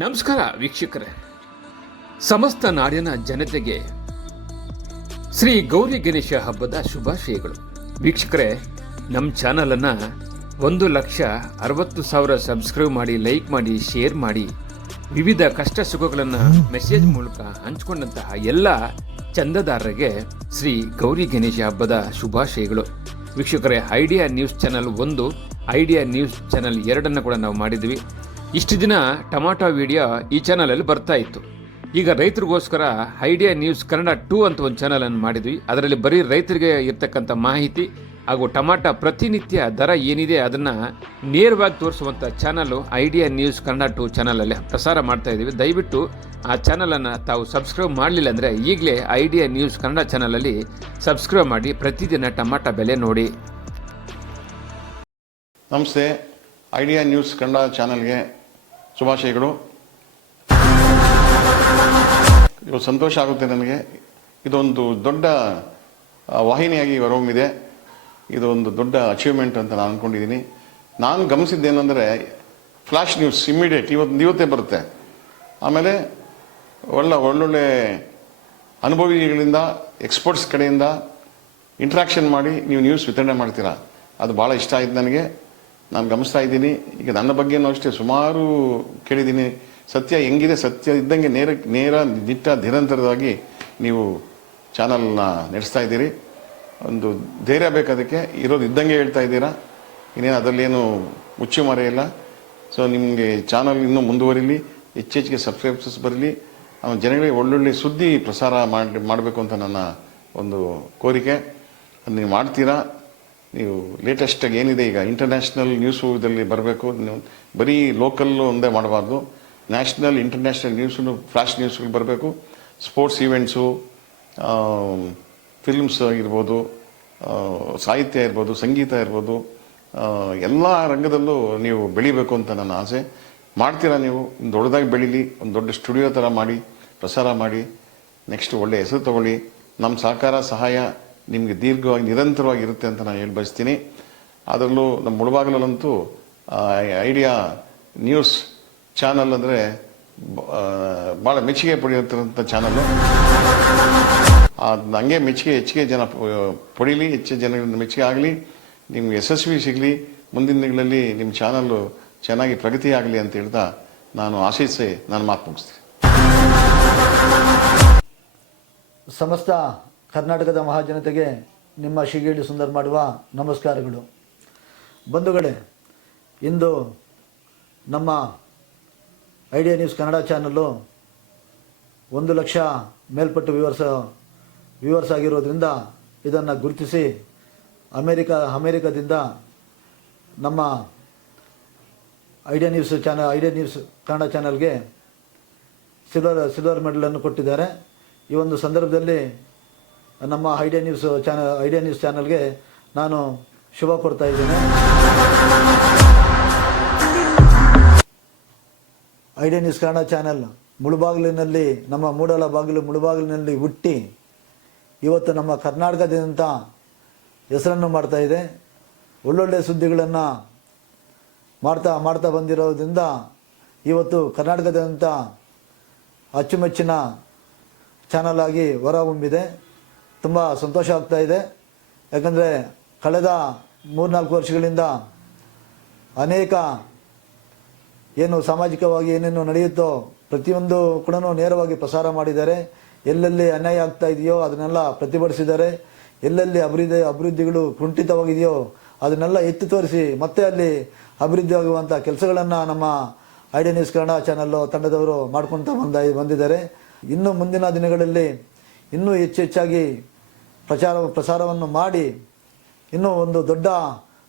ನಮಸ್ಕಾರ ವೀಕ್ಷಕರೇ. ಸಮಸ್ತ ನಾಡಿನ ಜನತೆಗೆ ಶ್ರೀ ಗೌರಿ ಗಣೇಶ ಹಬ್ಬದ ಶುಭಾಶಯಗಳು. ವೀಕ್ಷಕರೇ, ನಮ್ಮ ಚಾನಲನ್ನು ಒಂದು ಲಕ್ಷ ಅರವತ್ತು ಸಾವಿರ ಸಬ್ಸ್ಕ್ರೈಬ್ ಮಾಡಿ, ಲೈಕ್ ಮಾಡಿ, ಶೇರ್ ಮಾಡಿ, ವಿವಿಧ ಕಷ್ಟ ಸುಖಗಳನ್ನು ಮೆಸೇಜ್ ಮೂಲಕ ಹಂಚಿಕೊಂಡಂತಹ ಎಲ್ಲ ಚಂದದಾರರಿಗೆ ಶ್ರೀ ಗೌರಿ ಗಣೇಶ ಹಬ್ಬದ ಶುಭಾಶಯಗಳು. ವೀಕ್ಷಕರೇ, ಐಡಿಯಾ ನ್ಯೂಸ್ ಚಾನಲ್ ಒಂದು, ಐಡಿಯಾ ನ್ಯೂಸ್ ಚಾನಲ್ ಎರಡನ್ನು ಕೂಡ ನಾವು ಮಾಡಿದ್ವಿ ಇಷ್ಟು ದಿನ ಟೊಮಾಟೊ ವಿಡಿಯೋ ಈ ಚಾನಲಲ್ಲಿ ಬರ್ತಾ ಇತ್ತು. ಈಗ ರೈತರಿಗೋಸ್ಕರ ಐಡಿಯಾ ನ್ಯೂಸ್ ಕನ್ನಡ ಟೂ ಅಂತ ಒಂದು ಚಾನಲನ್ನು ಮಾಡಿದ್ವಿ. ಅದರಲ್ಲಿ ಬರೀ ರೈತರಿಗೆ ಇರ್ತಕ್ಕಂಥ ಮಾಹಿತಿ ಹಾಗೂ ಟೊಮಾಟೊ ಪ್ರತಿನಿತ್ಯ ದರ ಏನಿದೆ ಅದನ್ನು ನೇರವಾಗಿ ತೋರಿಸುವಂಥ channel Idea news Kannada two ಚಾನಲಲ್ಲಿ ಪ್ರಸಾರ ಮಾಡ್ತಾ ಇದ್ದೀವಿ. ದಯವಿಟ್ಟು ಆ ಚಾನಲನ್ನು ತಾವು ಸಬ್ಸ್ಕ್ರೈಬ್ ಮಾಡಲಿಲ್ಲ ಅಂದರೆ ಈಗಲೇ ಐಡಿಯಾ ನ್ಯೂಸ್ ಕನ್ನಡ ಚಾನಲಲ್ಲಿ ಸಬ್ಸ್ಕ್ರೈಬ್ ಮಾಡಿ ಪ್ರತಿದಿನ ಟೊಮಾಟೊ ಬೆಲೆ ನೋಡಿ. ನಮಸ್ತೆ. ಐಡಿಯಾ ನ್ಯೂಸ್ ಕನ್ನಡ ಚಾನಲ್ಗೆ ಶುಭಾಶಯಗಳು. ಇವತ್ತು ಸಂತೋಷ ಆಗುತ್ತೆ ನನಗೆ. ಇದೊಂದು ದೊಡ್ಡ ವಾಹಿನಿಯಾಗಿ ಹೊರಹೊಮ್ಮಿದೆ ಇದೊಂದು ದೊಡ್ಡ ಅಚೀವ್ಮೆಂಟ್ ಅಂತ ನಾನು ಅಂದ್ಕೊಂಡಿದ್ದೀನಿ ನಾನು ಗಮನಿಸಿದ್ದೇನೆಂದರೆ ಫ್ಲಾಶ್ ನ್ಯೂಸ್ ಇಮ್ಮಿಡಿಯೇಟ್ ಇವತ್ತು ಇವತ್ತೇ ಬರುತ್ತೆ. ಆಮೇಲೆ ಒಳ್ಳೆ, ಒಳ್ಳೊಳ್ಳೆ ಅನುಭವಿಗಳಿಂದ ಎಕ್ಸ್ಪರ್ಟ್ಸ್ ಕಡೆಯಿಂದ ಇಂಟ್ರಾಕ್ಷನ್ ಮಾಡಿ ನೀವು ನ್ಯೂಸ್ ವಿತರಣೆ ಮಾಡ್ತೀರಾ. ಅದು ಭಾಳ ಇಷ್ಟ ಆಯ್ತು ನನಗೆ. ನಾನು ಗಮನಿಸ್ತಾ ಇದ್ದೀನಿ. ಈಗ ನನ್ನ ಬಗ್ಗೆನೂ ಅಷ್ಟೇ ಸುಮಾರು ಕೇಳಿದ್ದೀನಿ. ಸತ್ಯ ಹೆಂಗಿದೆ? ಸತ್ಯ ಇದ್ದಂಗೆ ನೇರ ನೇರ ದಿಟ್ಟ ನಿರಂತರವಾಗಿ ನೀವು ಚಾನಲ್ನ ನಡೆಸ್ತಾ ಇದ್ದೀರಿ. ಒಂದು ಧೈರ್ಯ ಬೇಕು ಅದಕ್ಕೆ. ಇರೋದು ಇದ್ದಂಗೆ ಹೇಳ್ತಾ ಇದ್ದೀರಾ. ಇನ್ನೇನು ಅದರಲ್ಲೇನು ಮುಚ್ಚು ಮರೆಯಿಲ್ಲ ಸೊ ನಿಮಗೆ ಚಾನಲ್ ಇನ್ನೂ ಮುಂದುವರಿಲಿ. ಹೆಚ್ಚೆಚ್ಚಿಗೆ ಸಬ್ಸ್ಕ್ರೈಬರ್ಸ್ ಬರಲಿ. ಜನಗಳಿಗೆ ಒಳ್ಳೊಳ್ಳೆ ಸುದ್ದಿ ಪ್ರಸಾರ ಮಾಡಿ, ಮಾಡಬೇಕು ಅಂತ ನನ್ನ ಒಂದು ಕೋರಿಕೆ. ಅದು ನೀವು ಮಾಡ್ತೀರಾ? ನೀವು ಲೇಟೆಸ್ಟಾಗಿ ಏನಿದೆ ಈಗ ಇಂಟರ್ನ್ಯಾಷನಲ್ ನ್ಯೂಸ್ ಇದರಲ್ಲಿ ಬರಬೇಕು, ನೀವು ಬರೀ ಲೋಕಲ್ಲು ಒಂದೇ ಮಾಡಬಾರ್ದು. ನ್ಯಾಷನಲ್ ಇಂಟರ್ನ್ಯಾಷನಲ್ ನ್ಯೂಸು ಫ್ಲಾಶ್ ನ್ಯೂಸ್ಗಳು ಬರಬೇಕು. ಸ್ಪೋರ್ಟ್ಸ್ ಈವೆಂಟ್ಸು ಫಿಲ್ಮ್ಸ್ ಇರ್ಬೋದು ಸಾಹಿತ್ಯ ಇರ್ಬೋದು, ಸಂಗೀತ ಇರ್ಬೋದು ಎಲ್ಲ ರಂಗದಲ್ಲೂ ನೀವು ಬೆಳಿಬೇಕು ಅಂತ ನನ್ನ ಆಸೆ. ಮಾಡ್ತೀರಾ ನೀವು? ಒಂದು ದೊಡ್ಡದಾಗಿ ಬೆಳೀಲಿ, ಒಂದು ದೊಡ್ಡ ಸ್ಟುಡಿಯೋ ಥರ ಮಾಡಿ, ಪ್ರಸಾರ ಮಾಡಿ ನೆಕ್ಸ್ಟ್ ಒಳ್ಳೆಯ ಹೆಸರು ತಗೊಳ್ಳಿ. ನಮ್ಮ ಸಹಕಾರ, ಸಹಾಯ ನಿಮಗೆ ದೀರ್ಘವಾಗಿ ನಿರಂತರವಾಗಿ ಇರುತ್ತೆ ಅಂತ ನಾನು ಹೇಳಿ ಬಯಸ್ತೀನಿ. ಅದರಲ್ಲೂ ನಮ್ಮ ಮುಳಬಾಗಲಲ್ಲಂತೂ ಐಡಿಯಾ ನ್ಯೂಸ್ ಚಾನಲ್ ಅಂದರೆ ಭಾಳ ಮೆಚ್ಚುಗೆ ಪಡೆಯುತ್ತಿರುವಂಥ ಚಾನಲ್ಲು ಹಂಗೆ ಮೆಚ್ಚುಗೆ ಹೆಚ್ಚಿಗೆ ಜನ ಪಡೀಲಿ ಹೆಚ್ಚು ಜನಗಳಿಂದ ಮೆಚ್ಚುಗೆ ಆಗಲಿ, ನಿಮ್ಗೆ ಯಶಸ್ವಿ ಸಿಗಲಿ, ಮುಂದಿನ ದಿನಗಳಲ್ಲಿ ನಿಮ್ಮ ಚಾನಲ್ಲು ಚೆನ್ನಾಗಿ ಪ್ರಗತಿ ಆಗಲಿ ಅಂತ ಹೇಳ್ತಾ ನಾನು ಆಶಿಸಿ ನಾನು ಮಾತು ಮುಗಿಸ್ತೀನಿ. ಸಮಸ್ತ ಕರ್ನಾಟಕದ ಮಹಾಜನತೆಗೆ ನಿಮ್ಮ ಶಿಗೇಡಿ ಸುಂದರ್ ಮಾಡುವ ನಮಸ್ಕಾರಗಳು. ಬಂಧುಗಳೇ, ಇಂದು ನಮ್ಮ ಐಡಿಯಾ ನ್ಯೂಸ್ ಕನ್ನಡ ಚಾನಲ್ಲು ಒಂದು ಲಕ್ಷ ಮೇಲ್ಪಟ್ಟು ವ್ಯೂವರ್ಸ್ ವ್ಯೂವರ್ಸ್ ಆಗಿರೋದ್ರಿಂದ ಇದನ್ನು ಗುರುತಿಸಿ ಅಮೇರಿಕ, ಅಮೇರಿಕದಿಂದ ನಮ್ಮ Idea news channel Idea news Kannada ಚಾನಲ್ಗೆ ಸಿಲ್ವರ್ ಸಿಲ್ವರ್ ಮೆಡಲನ್ನು ಕೊಟ್ಟಿದ್ದಾರೆ. ಈ ಒಂದು ಸಂದರ್ಭದಲ್ಲಿ ನಮ್ಮ Idea news channel Idea news ಚಾನಲ್ಗೆ ನಾನು ಶುಭ ಕೊಡ್ತಾ ಇದ್ದೇನೆ. ಐಡಿಯಾ ನ್ಯೂಸ್ ಕನ್ನಡ ಚಾನಲ್ ಮುಳುಬಾಗಿಲಿನಲ್ಲಿ, ನಮ್ಮ ಮೂಡಲ ಬಾಗಿಲು ಮುಳುಬಾಗಿಲಿನಲ್ಲಿ ಹುಟ್ಟಿ ಇವತ್ತು ನಮ್ಮ ಕರ್ನಾಟಕದಿಂದ ಹೆಸರನ್ನು ಮಾಡ್ತಾ ಇದೆ. ಒಳ್ಳೊಳ್ಳೆ ಸುದ್ದಿಗಳನ್ನು ಮಾಡ್ತಾ ಮಾಡ್ತಾ ಬಂದಿರೋದ್ರಿಂದ ಇವತ್ತು ಕರ್ನಾಟಕದಂಥ ಅಚ್ಚುಮೆಚ್ಚಿನ ಚಾನಲ್ ಆಗಿ ಹೊರಹೊಮ್ಮಿದೆ ತುಂಬ ಸಂತೋಷ ಆಗ್ತಾ ಇದೆ. ಯಾಕಂದರೆ ಕಳೆದ ಮೂರ್ನಾಲ್ಕು ವರ್ಷಗಳಿಂದ ಅನೇಕ ಏನು ಸಾಮಾಜಿಕವಾಗಿ ಏನೇನು ನಡೆಯುತ್ತೋ ಪ್ರತಿಯೊಂದು ಕೂಡ ನೇರವಾಗಿ ಪ್ರಸಾರ ಮಾಡಿದ್ದಾರೆ. ಎಲ್ಲೆಲ್ಲಿ ಅನ್ಯಾಯ ಆಗ್ತಾ ಇದೆಯೋ ಅದನ್ನೆಲ್ಲ ಪ್ರತಿಭಟಿಸಿದ್ದಾರೆ. ಎಲ್ಲೆಲ್ಲಿ ಅಭಿವೃದ್ಧಿ, ಅಭಿವೃದ್ಧಿಗಳು ಕುಂಠಿತವಾಗಿದೆಯೋ ಅದನ್ನೆಲ್ಲ ಎತ್ತಿ ತೋರಿಸಿ ಮತ್ತೆ ಅಲ್ಲಿ ಅಭಿವೃದ್ಧಿ ಆಗುವಂಥ ಕೆಲಸಗಳನ್ನು ನಮ್ಮ ಐಡಿಯಾ ನ್ಯೂಸ್ ಕನ್ನಡ ಚಾನಲ್ಲು ತಂಡದವರು ಮಾಡ್ಕೊತಾ ಬಂದ ಬಂದಿದ್ದಾರೆ. ಇನ್ನು ಮುಂದಿನ ದಿನಗಳಲ್ಲಿ ಇನ್ನೂ ಹೆಚ್ಚು ಹೆಚ್ಚಾಗಿ ಪ್ರಚಾರ ಪ್ರಸಾರವನ್ನು ಮಾಡಿ ಇನ್ನೂ ಒಂದು ದೊಡ್ಡ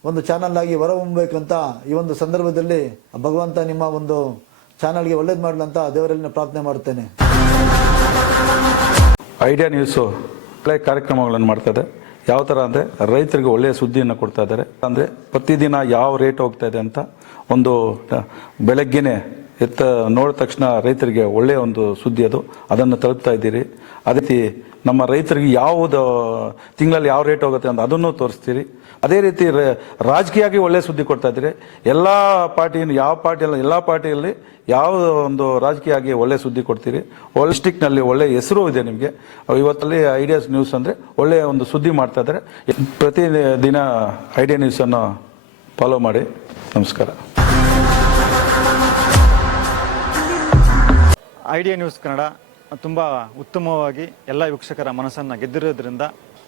ಒಂದು ಚಾನಲ್ ಆಗಿ ಹೊರಹೊಮ್ಮಬೇಕಂತ ಈ ಒಂದು ಸಂದರ್ಭದಲ್ಲಿ ಭಗವಂತ ನಿಮ್ಮ ಒಂದು ಚಾನಲ್ಗೆ ಒಳ್ಳೇದು ಮಾಡಲಂತ ದೇವರಲ್ಲಿ ಪ್ರಾರ್ಥನೆ ಮಾಡುತ್ತೇನೆ ಐಡಿಯಾ ನ್ಯೂಸು ಒಳ್ಳೆಯ ಕಾರ್ಯಕ್ರಮಗಳನ್ನು ಮಾಡ್ತಾ ಇದೆ. ಯಾವ ಥರ ಅಂದರೆ ರೈತರಿಗೆ ಒಳ್ಳೆಯ ಸುದ್ದಿಯನ್ನು ಕೊಡ್ತಾ ಇದ್ದಾರೆ. ಅಂದರೆ ಪ್ರತಿದಿನ ಯಾವ ರೇಟ್ ಹೋಗ್ತಾ ಇದೆ ಅಂತ ಒಂದು ಬೆಳಗ್ಗೆನೆ ಎತ್ತ ನೋಡಿದ ತಕ್ಷಣ ರೈತರಿಗೆ ಒಳ್ಳೆಯ ಒಂದು ಸುದ್ದಿ ಅದು. ಅದನ್ನು ತಲುಪ್ತಾ ಇದ್ದೀರಿ. ಅದೇ ರೀತಿ ನಮ್ಮ ರೈತರಿಗೆ ಯಾವುದು, ತಿಂಗಳಲ್ಲಿ ಯಾವ ರೇಟ್ ಹೋಗುತ್ತೆ ಅಂತ ಅದನ್ನು ತೋರಿಸ್ತೀರಿ. ಅದೇ ರೀತಿ ರಾಜಕೀಯ ರಾಜಕೀಯವಾಗಿ ಒಳ್ಳೆ ಸುದ್ದಿ ಕೊಡ್ತಾ ಇದ್ದೀರಿ. ಎಲ್ಲ ಪಾರ್ಟಿಯನ್ನು, ಯಾವ ಪಾರ್ಟಿಯಲ್ಲಿ, ಎಲ್ಲ ಪಾರ್ಟಿಯಲ್ಲಿ ಯಾವ ಒಂದು ರಾಜಕೀಯ ಆಗಿ ಒಳ್ಳೆ ಸುದ್ದಿ ಕೊಡ್ತೀರಿ. ನಲ್ಲಿ ಒಳ್ಳೆ ಹೆಸರು ಇದೆ ನಿಮಗೆ. ಇವತ್ತಲ್ಲಿ ಐಡಿಯಾಸ್ ನ್ಯೂಸ್ ಅಂದರೆ ಒಳ್ಳೆಯ ಒಂದು ಸುದ್ದಿ ಮಾಡ್ತಾ ಇದ್ದಾರೆ. ಪ್ರತಿ ದಿನ ಐಡಿಯಾ ನ್ಯೂಸನ್ನು ಫಾಲೋ ಮಾಡಿ. ನಮಸ್ಕಾರ. Idea news Kannada. ತುಂಬ ಉತ್ತಮವಾಗಿ ಎಲ್ಲ ವೀಕ್ಷಕರ ಮನಸ್ಸನ್ನು ಗೆದ್ದಿರೋದ್ರಿಂದ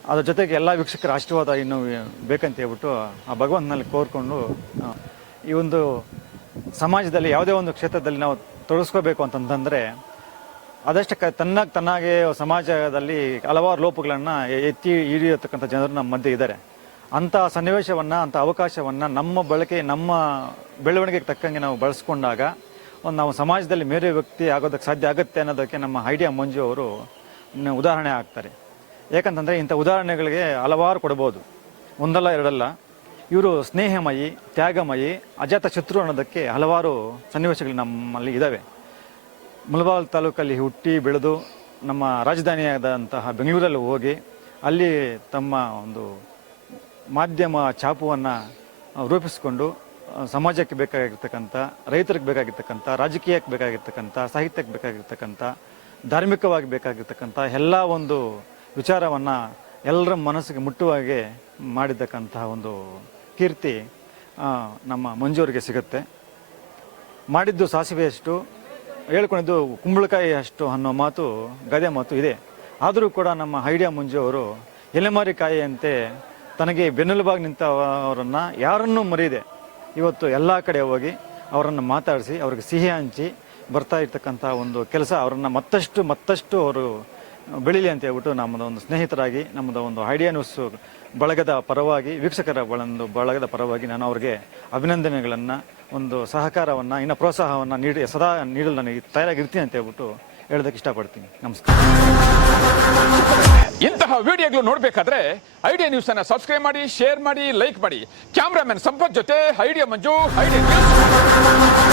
ಅದ್ರ ಜೊತೆಗೆ ಎಲ್ಲ ವೀಕ್ಷಕರ ಆಶೀರ್ವಾದ ಇನ್ನು ಬೇಕಂತ ಹೇಳ್ಬಿಟ್ಟು ಆ ಭಗವಂತನಲ್ಲಿ ಕೋರ್ಕೊಂಡು ಈ ಒಂದು ಸಮಾಜದಲ್ಲಿ ಯಾವುದೇ ಒಂದು ಕ್ಷೇತ್ರದಲ್ಲಿ ನಾವು ತೊಡಗಿಸ್ಕೋಬೇಕು ಅಂತಂತಂದರೆ ಅದಷ್ಟಕ್ಕೆ ತನ್ನಾಗಿ ತನ್ನಾಗೆ ಸಮಾಜದಲ್ಲಿ ಹಲವಾರು ಲೋಪಗಳನ್ನು ಎತ್ತಿ ಹಿಡಿಯತಕ್ಕಂಥ ಜನರು ನಮ್ಮ ಮಧ್ಯೆ ಇದ್ದಾರೆ. ಅಂಥ ಸನ್ನಿವೇಶವನ್ನು, ಅಂಥ ಅವಕಾಶವನ್ನು ನಮ್ಮ ಬಳಕೆ, ನಮ್ಮ ಬೆಳವಣಿಗೆಗೆ ತಕ್ಕಂಗೆ ನಾವು ಬಳಸ್ಕೊಂಡಾಗ ಒಂದು ನಾವು ಸಮಾಜದಲ್ಲಿ ಮೇರೆ ವ್ಯಕ್ತಿ ಆಗೋದಕ್ಕೆ ಸಾಧ್ಯ ಆಗುತ್ತೆ ಅನ್ನೋದಕ್ಕೆ ನಮ್ಮ ಐಡಿಯಾ ಮಂಜು ಅವರು ಉದಾಹರಣೆ ಆಗ್ತಾರೆ ಯಾಕಂತಂದರೆ ಇಂಥ ಉದಾಹರಣೆಗಳಿಗೆ ಹಲವಾರು ಕೊಡ್ಬೋದು. ಒಂದಲ್ಲ ಎರಡಲ್ಲ. ಇವರು ಸ್ನೇಹಮಯಿ, ತ್ಯಾಗಮಯಿ, ಅಜಾತ ಶತ್ರು ಅನ್ನೋದಕ್ಕೆ ಹಲವಾರು ಸನ್ನಿವೇಶಗಳು ನಮ್ಮಲ್ಲಿ ಇದ್ದಾವೆ ಮುಳಬಾಲ್ ತಾಲೂಕಲ್ಲಿ ಹುಟ್ಟಿ, ಬೆಳೆದು ನಮ್ಮ ರಾಜಧಾನಿಯಾದಂತಹ ಬೆಂಗಳೂರಲ್ಲಿ ಹೋಗಿ ಅಲ್ಲಿ ತಮ್ಮ ಒಂದು ಮಾಧ್ಯಮ ಛಾಪುವನ್ನು ರೂಪಿಸಿಕೊಂಡು ಸಮಾಜಕ್ಕೆ ಬೇಕಾಗಿರ್ತಕ್ಕಂಥ, ರೈತರಿಗೆ ಬೇಕಾಗಿರ್ತಕ್ಕಂಥ, ರಾಜಕೀಯಕ್ಕೆ ಬೇಕಾಗಿರ್ತಕ್ಕಂಥ, ಸಾಹಿತ್ಯಕ್ಕೆ ಬೇಕಾಗಿರ್ತಕ್ಕಂಥ, ಧಾರ್ಮಿಕವಾಗಿ ಬೇಕಾಗಿರ್ತಕ್ಕಂಥ ಎಲ್ಲ ಒಂದು ವಿಚಾರವನ್ನು ಎಲ್ಲರ ಮನಸ್ಸಿಗೆ ಮುಟ್ಟುವಾಗೆ ಮಾಡಿದ್ದಕ್ಕಂತಹ ಒಂದು ಕೀರ್ತಿ ನಮ್ಮ ಮಂಜೂರಿಗೆ ಸಿಗುತ್ತೆ. ಮಾಡಿದ್ದು ಸಾಸಿವೆಯಷ್ಟು ಹೇಳ್ಕೊಂಡಿದ್ದು ಕುಂಬಳಕಾಯಿ ಅಷ್ಟು ಅನ್ನೋ ಮಾತು ಗದೆ ಮಾತು ಇದೆ. ಆದರೂ ಕೂಡ ನಮ್ಮ ಐಡಿಯಾ ಮುಂಜು ಅವರು, ಎಲೆಮಾರಿ ಕಾಯಿಯಂತೆ ತನಗೆ ಬೆನ್ನೆಲುಬಾಗಿ ನಿಂತವರನ್ನು ಯಾರನ್ನೂ ಮರೀದೆ ಇವತ್ತು ಎಲ್ಲ ಕಡೆ ಹೋಗಿ ಅವರನ್ನು ಮಾತಾಡಿಸಿ, ಅವ್ರಿಗೆ ಸಿಹಿ ಹಂಚಿ ಬರ್ತಾ ಇರ್ತಕ್ಕಂಥ ಒಂದು ಕೆಲಸ ಅವರನ್ನು ಮತ್ತಷ್ಟು ಮತ್ತಷ್ಟು ಅವರು ಬೆಳೀಲಿ ಅಂತ ಹೇಳ್ಬಿಟ್ಟು ನಮ್ಮದು ಒಂದು ಸ್ನೇಹಿತರಾಗಿ, ನಮ್ಮದು ಒಂದು ಐಡಿಯಾ ನ್ಯೂಸ್ ಬಳಗದ ಪರವಾಗಿ, ವೀಕ್ಷಕರ ಒಂದು ಬಳಗದ ಪರವಾಗಿ ನಾನು ಅವರಿಗೆ ಅಭಿನಂದನೆಗಳನ್ನು, ಒಂದು ಸಹಕಾರವನ್ನು, ಇನ್ನು ಪ್ರೋತ್ಸಾಹವನ್ನು ನೀಡಿ, ಸದಾ ನೀಡಲು ನನಗೆ ತಯಾರಾಗಿರ್ತೀನಿ ಅಂತ ಹೇಳ್ಬಿಟ್ಟು ಹೇಳೋದಕ್ಕೆ ಇಷ್ಟಪಡ್ತೀನಿ. ನಮಸ್ಕಾರ. ಇಂತಹ ವಿಡಿಯೋಗಳು ನೋಡಬೇಕಾದ್ರೆ ಐಡಿಯಾ ನ್ಯೂಸ್ ಅನ್ನ ಸಬ್ಸ್ಕ್ರೈಬ್ ಮಾಡಿ, ಶೇರ್ ಮಾಡಿ, ಲೈಕ್ ಮಾಡಿ. ಕ್ಯಾಮ್ರಾಮನ್ ಸಂಪತ್ ಜೊತೆ, ಐಡಿಯಾ ಮಂಜು, ಐಡಿಯಾ ನ್ಯೂಸ್.